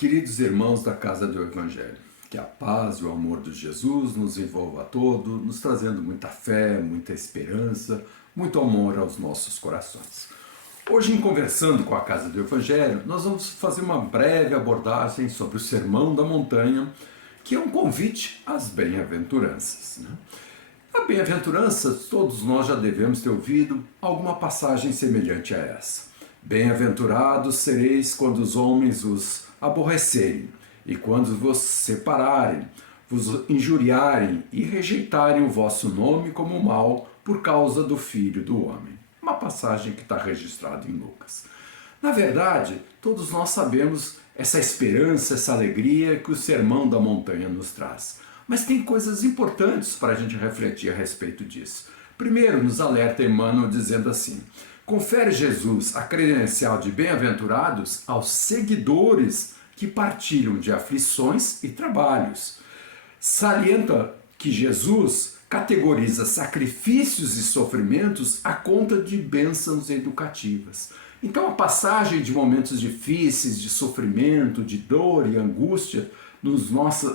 Queridos irmãos da Casa do Evangelho, que a paz e o amor de Jesus nos envolva a todo, nos trazendo muita fé, muita esperança, muito amor aos nossos corações. Hoje, em Conversando com a Casa do Evangelho, nós vamos fazer uma breve abordagem sobre o Sermão da Montanha, que é um convite às bem-aventuranças. A bem-aventurança, todos nós já devemos ter ouvido alguma passagem semelhante a essa. Bem-aventurados sereis quando os homens os aborrecerem, e quando vos separarem, vos injuriarem e rejeitarem o vosso nome como mal por causa do Filho do Homem. Uma passagem que está registrada em Lucas. Na verdade, todos nós sabemos essa esperança, essa alegria que o Sermão da Montanha nos traz. Mas tem coisas importantes para a gente refletir a respeito disso. Primeiro, nos alerta Emmanuel dizendo assim: confere Jesus a credencial de bem-aventurados aos seguidores que partilham de aflições e trabalhos. Salienta que Jesus categoriza sacrifícios e sofrimentos à conta de bênçãos educativas. Então a passagem de momentos difíceis, de sofrimento, de dor e angústia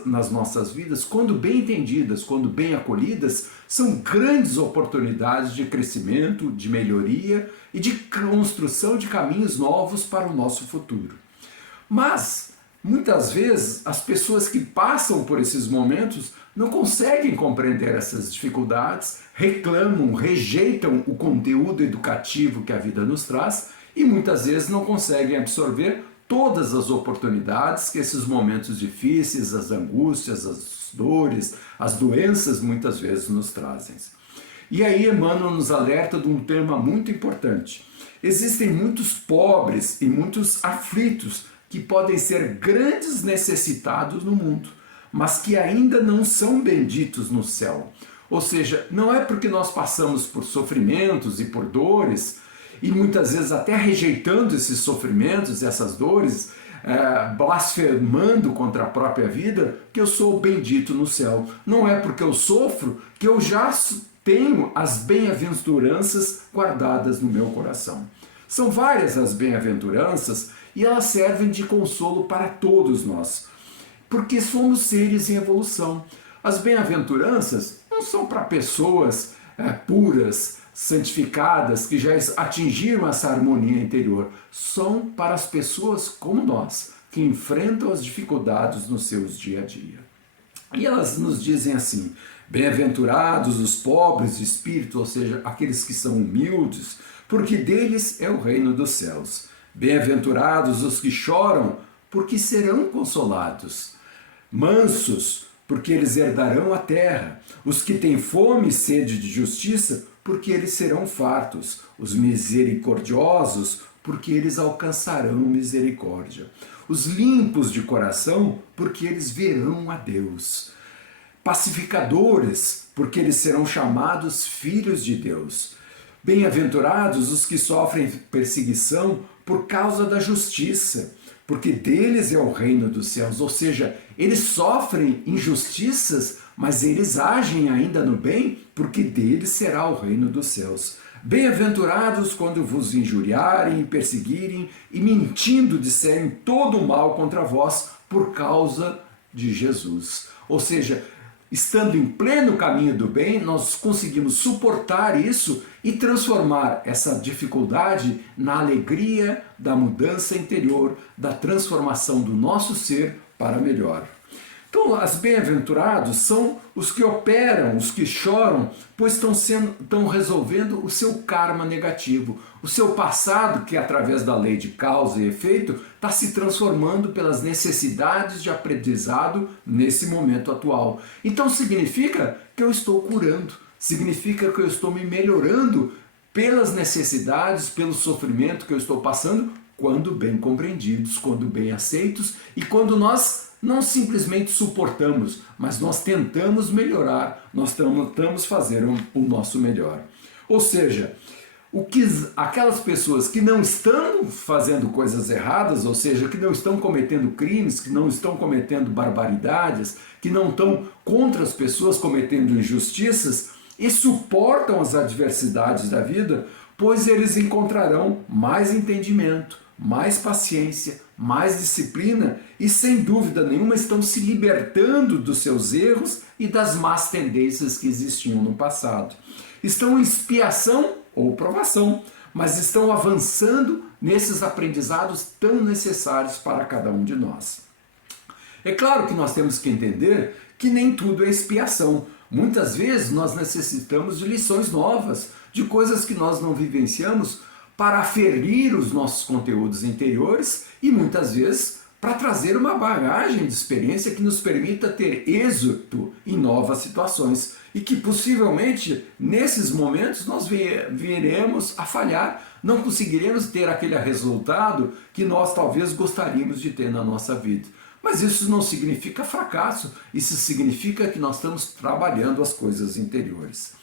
nas nossas vidas, quando bem entendidas, quando bem acolhidas, são grandes oportunidades de crescimento, de melhoria e de construção de caminhos novos para o nosso futuro. Mas, muitas vezes, as pessoas que passam por esses momentos não conseguem compreender essas dificuldades, reclamam, rejeitam o conteúdo educativo que a vida nos traz e muitas vezes não conseguem absorver todas as oportunidades que esses momentos difíceis, as angústias, as dores, as doenças muitas vezes nos trazem. E aí Emmanuel nos alerta de um tema muito importante. Existem muitos pobres e muitos aflitos que podem ser grandes necessitados no mundo, mas que ainda não são benditos no céu. Ou seja, não é porque nós passamos por sofrimentos e por dores, e muitas vezes até rejeitando esses sofrimentos, essas dores, blasfemando contra a própria vida, que eu sou bendito no céu. Não é porque eu sofro que eu já tenho as bem-aventuranças guardadas no meu coração. São várias as bem-aventuranças e elas servem de consolo para todos nós, porque somos seres em evolução. As bem-aventuranças não são para pessoas puras, santificadas, que já atingiram essa harmonia interior. São para as pessoas como nós, que enfrentam as dificuldades nos seus dia a dia. E elas nos dizem assim: bem-aventurados os pobres de espírito, ou seja, aqueles que são humildes, porque deles é o reino dos céus. Bem-aventurados os que choram, porque serão consolados. Mansos, porque eles herdarão a terra. Os que têm fome e sede de justiça, porque eles serão fartos. Os misericordiosos, porque eles alcançarão misericórdia. Os limpos de coração, porque eles verão a Deus. Pacificadores, porque eles serão chamados filhos de Deus. Bem-aventurados os que sofrem perseguição por causa da justiça, porque deles é o reino dos céus. Ou seja, eles sofrem injustiças, mas eles agem ainda no bem, porque deles será o reino dos céus. Bem-aventurados quando vos injuriarem e perseguirem e mentindo disserem todo o mal contra vós por causa de Jesus. Ou seja, estando em pleno caminho do bem, nós conseguimos suportar isso e transformar essa dificuldade na alegria da mudança interior, da transformação do nosso ser para melhor. Então, as bem-aventurados são os que operam, os que choram, pois estão resolvendo o seu karma negativo, o seu passado, que através da lei de causa e efeito está se transformando pelas necessidades de aprendizado nesse momento atual. Então significa que eu estou curando, significa que eu estou me melhorando pelas necessidades, pelo sofrimento que eu estou passando, quando bem compreendidos, quando bem aceitos e quando nós não simplesmente suportamos, mas nós tentamos melhorar, nós tentamos fazer o nosso melhor. Ou seja, aquelas pessoas que não estão fazendo coisas erradas, ou seja, que não estão cometendo crimes, que não estão cometendo barbaridades, que não estão contra as pessoas cometendo injustiças e suportam as adversidades da vida, pois eles encontrarão mais entendimento, mais paciência, mais disciplina e, sem dúvida nenhuma, estão se libertando dos seus erros e das más tendências que existiam no passado. Estão em expiação ou provação, mas estão avançando nesses aprendizados tão necessários para cada um de nós. É claro que nós temos que entender que nem tudo é expiação. Muitas vezes nós necessitamos de lições novas, de coisas que nós não vivenciamos para aferir os nossos conteúdos interiores e muitas vezes para trazer uma bagagem de experiência que nos permita ter êxito em novas situações e que possivelmente nesses momentos nós viremos a falhar, não conseguiremos ter aquele resultado que nós talvez gostaríamos de ter na nossa vida. Mas isso não significa fracasso, isso significa que nós estamos trabalhando as coisas interiores.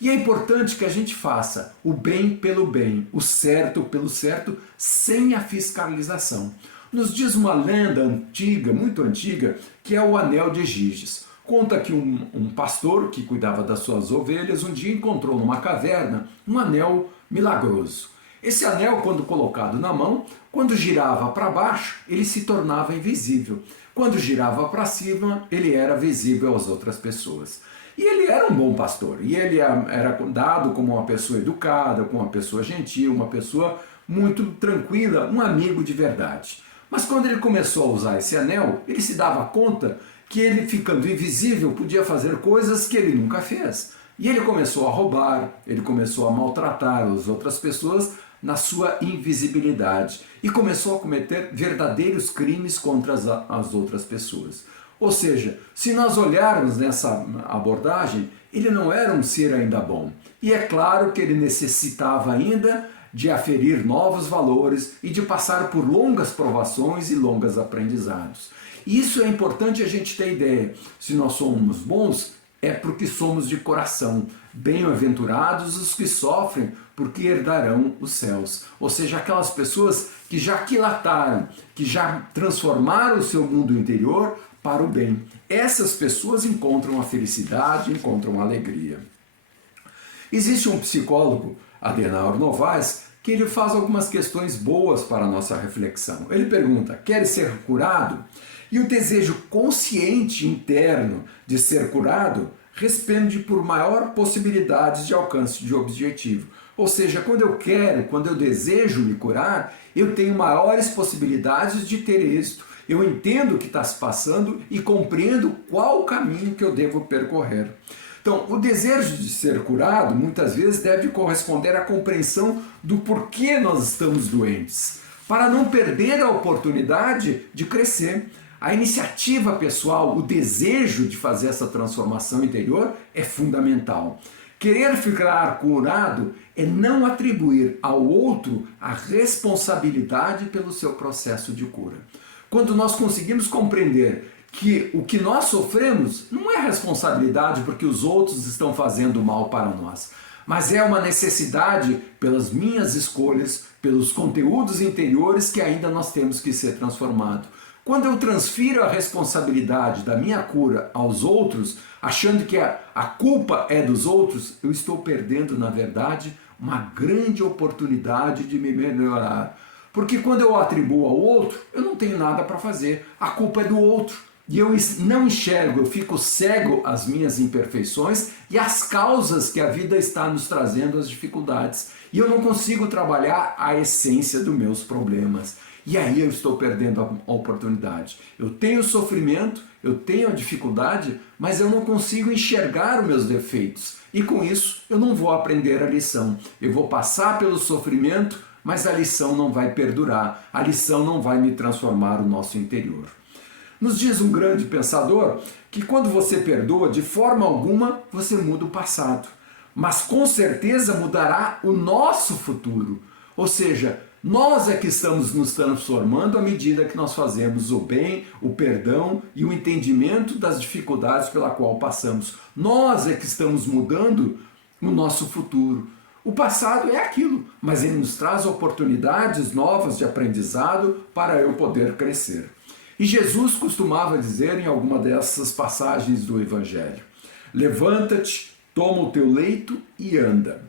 E é importante que a gente faça o bem pelo bem, o certo pelo certo, sem a fiscalização. Nos diz uma lenda antiga, muito antiga, que é o Anel de Giges. Conta que um pastor que cuidava das suas ovelhas um dia encontrou numa caverna um anel milagroso. Esse anel, quando colocado na mão, quando girava para baixo, ele se tornava invisível. Quando girava para cima, ele era visível às outras pessoas. E ele era um bom pastor, e ele era dado como uma pessoa educada, como uma pessoa gentil, uma pessoa muito tranquila, um amigo de verdade. Mas quando ele começou a usar esse anel, ele se dava conta que ele, ficando invisível, podia fazer coisas que ele nunca fez. E ele começou a roubar, ele começou a maltratar as outras pessoas na sua invisibilidade e começou a cometer verdadeiros crimes contra as outras pessoas. Ou seja, se nós olharmos nessa abordagem, ele não era um ser ainda bom. E é claro que ele necessitava ainda de aferir novos valores e de passar por longas provações e longos aprendizados. E isso é importante a gente ter ideia. Se nós somos bons, é porque somos de coração. Bem-aventurados os que sofrem, porque herdarão os céus. Ou seja, aquelas pessoas que já quilataram, que já transformaram o seu mundo interior para o bem. Essas pessoas encontram a felicidade, encontram a alegria. Existe um psicólogo, Adenauer Novaes, que ele faz algumas questões boas para a nossa reflexão. Ele pergunta: quer ser curado? E o desejo consciente interno de ser curado responde por maior possibilidade de alcance de objetivo. Ou seja, quando eu quero, quando eu desejo me curar, eu tenho maiores possibilidades de ter êxito. Eu entendo o que está se passando e compreendo qual o caminho que eu devo percorrer. Então, o desejo de ser curado, muitas vezes, deve corresponder à compreensão do porquê nós estamos doentes, para não perder a oportunidade de crescer. A iniciativa pessoal, o desejo de fazer essa transformação interior é fundamental. Querer ficar curado é não atribuir ao outro a responsabilidade pelo seu processo de cura. Quando nós conseguimos compreender que o que nós sofremos não é responsabilidade porque os outros estão fazendo mal para nós, mas é uma necessidade pelas minhas escolhas, pelos conteúdos interiores que ainda nós temos que ser transformados. Quando eu transfiro a responsabilidade da minha cura aos outros, achando que a culpa é dos outros, eu estou perdendo, na verdade, uma grande oportunidade de me melhorar. Porque quando eu atribuo ao outro, eu não tenho nada para fazer. A culpa é do outro. E eu não enxergo, eu fico cego às minhas imperfeições e às causas que a vida está nos trazendo, as dificuldades. E eu não consigo trabalhar a essência dos meus problemas. E aí eu estou perdendo a oportunidade. Eu tenho sofrimento, eu tenho a dificuldade, mas eu não consigo enxergar os meus defeitos. E com isso eu não vou aprender a lição. Eu vou passar pelo sofrimento, mas a lição não vai perdurar. A lição não vai me transformar o nosso interior. Nos diz um grande pensador que quando você perdoa, de forma alguma você muda o passado. Mas com certeza mudará o nosso futuro. Ou seja, nós é que estamos nos transformando à medida que nós fazemos o bem, o perdão e o entendimento das dificuldades pela qual passamos. Nós é que estamos mudando o nosso futuro. O passado é aquilo, mas ele nos traz oportunidades novas de aprendizado para eu poder crescer. E Jesus costumava dizer em alguma dessas passagens do Evangelho: levanta-te, toma o teu leito e anda.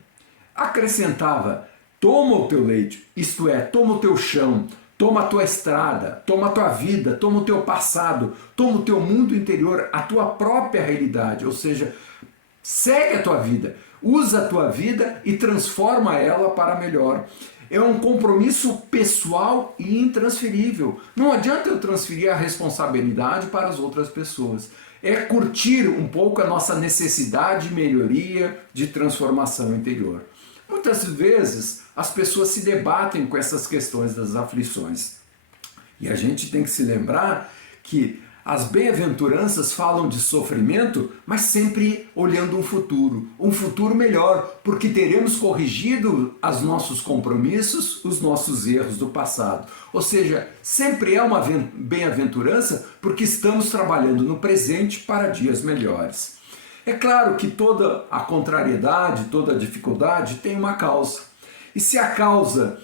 Acrescentava: toma o teu leito, isto é, toma o teu chão, toma a tua estrada, toma a tua vida, toma o teu passado, toma o teu mundo interior, a tua própria realidade, ou seja, segue a tua vida, usa a tua vida e transforma ela para melhor. É um compromisso pessoal e intransferível. Não adianta eu transferir a responsabilidade para as outras pessoas. É curtir um pouco a nossa necessidade de melhoria, de transformação interior. Muitas vezes as pessoas se debatem com essas questões das aflições. E a gente tem que se lembrar que as bem-aventuranças falam de sofrimento, mas sempre olhando um futuro melhor, porque teremos corrigido os nossos compromissos, os nossos erros do passado. Ou seja, sempre é uma bem-aventurança porque estamos trabalhando no presente para dias melhores. É claro que toda a contrariedade, toda a dificuldade tem uma causa. E se a causa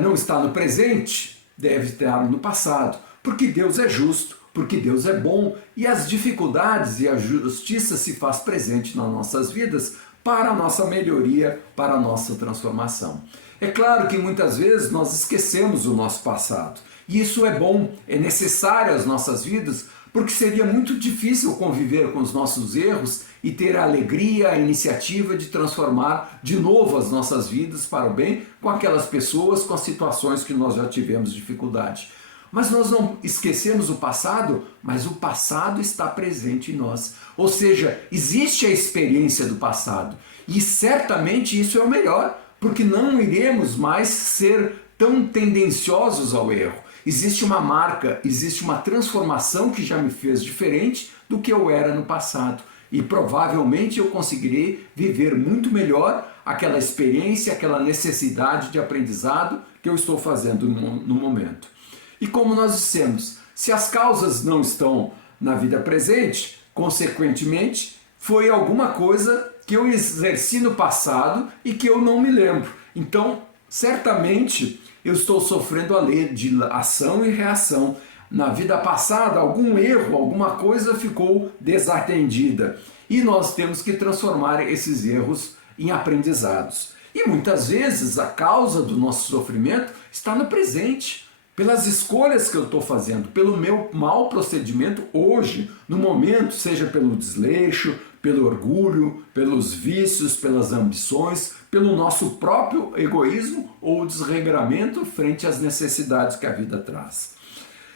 não está no presente, deve estar no passado, porque Deus é justo. Porque Deus é bom e as dificuldades e a justiça se faz presente nas nossas vidas para a nossa melhoria, para a nossa transformação. É claro que muitas vezes nós esquecemos o nosso passado. E isso é bom, é necessário às nossas vidas, porque seria muito difícil conviver com os nossos erros e ter a alegria, a iniciativa de transformar de novo as nossas vidas para o bem com aquelas pessoas, com as situações que nós já tivemos dificuldade. Mas nós não esquecemos o passado, mas o passado está presente em nós. Ou seja, existe a experiência do passado. E certamente isso é o melhor, porque não iremos mais ser tão tendenciosos ao erro. Existe uma marca, existe uma transformação que já me fez diferente do que eu era no passado. E provavelmente eu conseguirei viver muito melhor aquela experiência, aquela necessidade de aprendizado que eu estou fazendo no momento. E como nós dissemos, se as causas não estão na vida presente, consequentemente, foi alguma coisa que eu exerci no passado e que eu não me lembro. Então, certamente, eu estou sofrendo a lei de ação e reação. Na vida passada, algum erro, alguma coisa ficou desatendida. E nós temos que transformar esses erros em aprendizados. E muitas vezes a causa do nosso sofrimento está no presente. Pelas escolhas que eu estou fazendo, pelo meu mau procedimento hoje, no momento, seja pelo desleixo, pelo orgulho, pelos vícios, pelas ambições, pelo nosso próprio egoísmo ou desregramento frente às necessidades que a vida traz.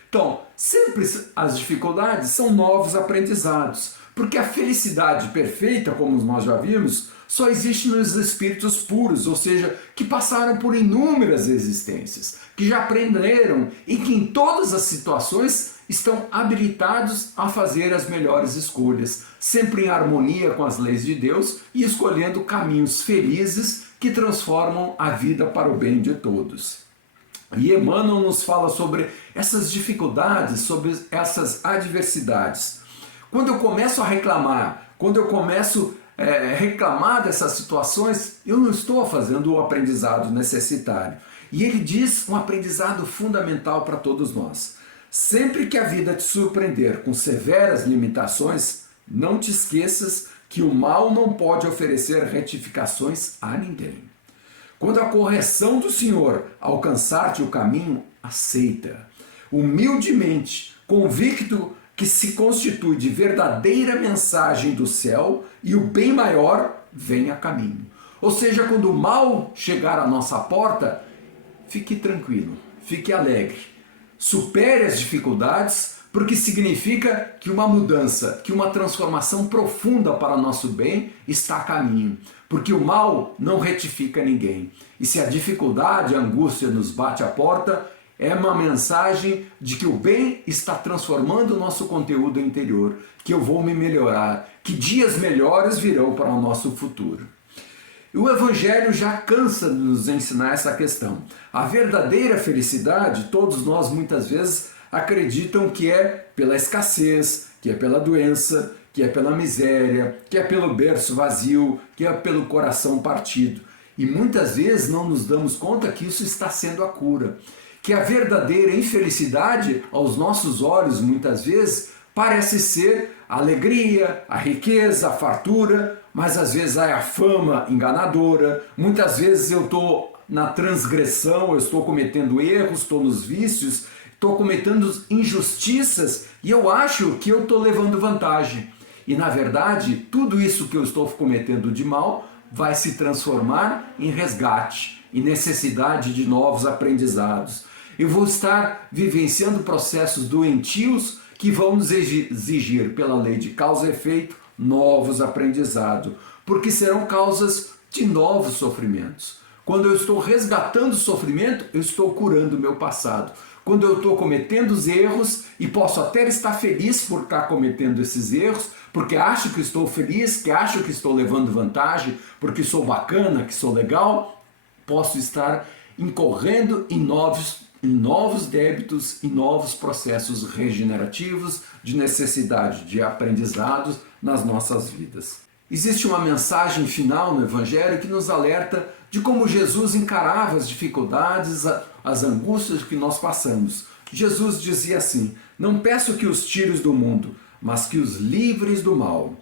Então, sempre as dificuldades são novos aprendizados, porque a felicidade perfeita, como nós já vimos, só existe nos espíritos puros, ou seja, que passaram por inúmeras existências, que já aprenderam e que em todas as situações estão habilitados a fazer as melhores escolhas, sempre em harmonia com as leis de Deus e escolhendo caminhos felizes que transformam a vida para o bem de todos. E Emmanuel nos fala sobre essas dificuldades, sobre essas adversidades. Quando eu começo a reclamar, quando eu começo reclamar dessas situações, eu não estou fazendo o aprendizado necessitário. E ele diz um aprendizado fundamental para todos nós. Sempre que a vida te surpreender com severas limitações, não te esqueças que o mal não pode oferecer retificações a ninguém. Quando a correção do Senhor alcançar-te o caminho, aceita. Humildemente, convicto que se constitui de verdadeira mensagem do céu e o bem maior vem a caminho. Ou seja, quando o mal chegar à nossa porta, fique tranquilo, fique alegre, supere as dificuldades, porque significa que uma mudança, que uma transformação profunda para nosso bem está a caminho, porque o mal não retifica ninguém. E se a dificuldade, a angústia nos bate à porta, é uma mensagem de que o bem está transformando o nosso conteúdo interior, que eu vou me melhorar, que dias melhores virão para o nosso futuro. E o Evangelho já cansa de nos ensinar essa questão. A verdadeira felicidade, todos nós muitas vezes acreditam que é pela escassez, que é pela doença, que é pela miséria, que é pelo berço vazio, que é pelo coração partido. E muitas vezes não nos damos conta que isso está sendo a cura. Que a verdadeira infelicidade, aos nossos olhos, muitas vezes, parece ser a alegria, a riqueza, a fartura, mas às vezes é a fama enganadora, muitas vezes eu estou na transgressão, eu estou cometendo erros, estou nos vícios, estou cometendo injustiças e eu acho que eu estou levando vantagem. E na verdade, tudo isso que eu estou cometendo de mal vai se transformar em resgate, em necessidade de novos aprendizados. Eu vou estar vivenciando processos doentios que vão nos exigir, pela lei de causa e efeito, novos aprendizados, porque serão causas de novos sofrimentos. Quando eu estou resgatando o sofrimento, eu estou curando o meu passado. Quando eu estou cometendo os erros, e posso até estar feliz por estar cometendo esses erros, porque acho que estou feliz, que acho que estou levando vantagem, porque sou bacana, que sou legal, posso estar incorrendo em novos débitos, em novos processos regenerativos, de necessidade de aprendizados nas nossas vidas. Existe uma mensagem final no Evangelho que nos alerta de como Jesus encarava as dificuldades, as angústias que nós passamos. Jesus dizia assim: não peço que os tires do mundo, mas que os livres do mal.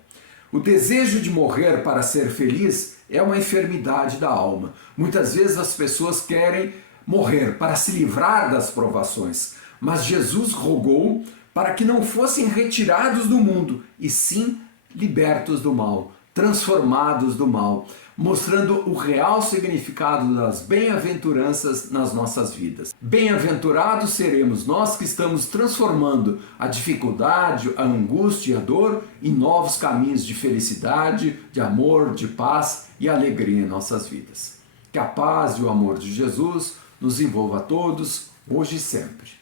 O desejo de morrer para ser feliz é uma enfermidade da alma. Muitas vezes as pessoas querem morrer para se livrar das provações, mas Jesus rogou para que não fossem retirados do mundo, e sim libertos do mal, transformados do mal, mostrando o real significado das bem-aventuranças nas nossas vidas. Bem-aventurados seremos nós que estamos transformando a dificuldade, a angústia e a dor em novos caminhos de felicidade, de amor, de paz e alegria em nossas vidas. Que a paz e o amor de Jesus nos envolva a todos, hoje e sempre.